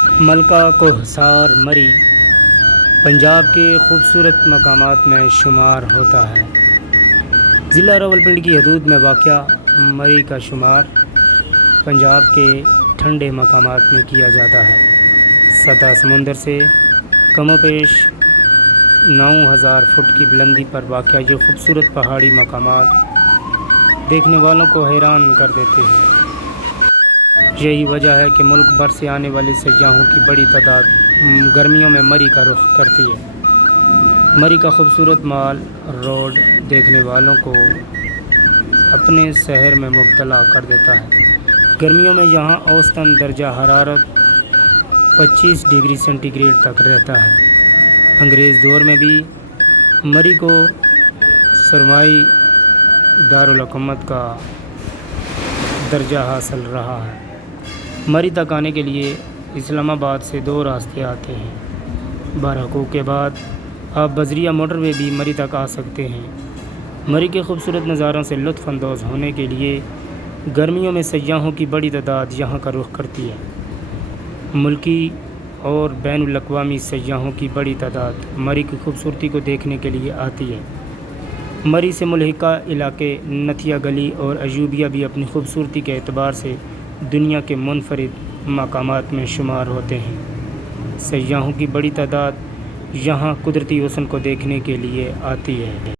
ملکہ کوہسار مری پنجاب کے خوبصورت مقامات میں شمار ہوتا ہے۔ ضلع راولپنڈی کی حدود میں واقع مری کا شمار پنجاب کے ٹھنڈے مقامات میں کیا جاتا ہے۔ سطح سمندر سے کم و بیش 9000 فٹ کی بلندی پر واقع یہ خوبصورت پہاڑی مقامات دیکھنے والوں کو حیران کر دیتے ہیں۔ یہی وجہ ہے کہ ملک بھر سے آنے والے سیاحوں کی بڑی تعداد گرمیوں میں مری کا رخ کرتی ہے۔ مری کا خوبصورت مال روڈ دیکھنے والوں کو اپنے سحر میں مبتلا کر دیتا ہے۔ گرمیوں میں یہاں اوسطاً درجہ حرارت 25 ڈگری سینٹی گریڈ تک رہتا ہے۔ انگریز دور میں بھی مری کو سرمائی دارالحکومت کا درجہ حاصل رہا ہے۔ مری تک آنے کے لیے اسلام آباد سے 2 راستے آتے ہیں۔ بارہکوہ کے بعد آپ بذریعہ موٹر وے بھی مری تک آ سکتے ہیں۔ مری کے خوبصورت نظاروں سے لطف اندوز ہونے کے لیے گرمیوں میں سیاحوں کی بڑی تعداد یہاں کا رخ کرتی ہے۔ ملکی اور بین الاقوامی سیاحوں کی بڑی تعداد مری کی خوبصورتی کو دیکھنے کے لیے آتی ہے۔ مری سے ملحقہ علاقے نتھیا گلی اور ایوبیہ بھی اپنی خوبصورتی کے اعتبار سے دنیا کے منفرد مقامات میں شمار ہوتے ہیں۔ سیاحوں کی بڑی تعداد یہاں قدرتی حسن کو دیکھنے کے لیے آتی ہے۔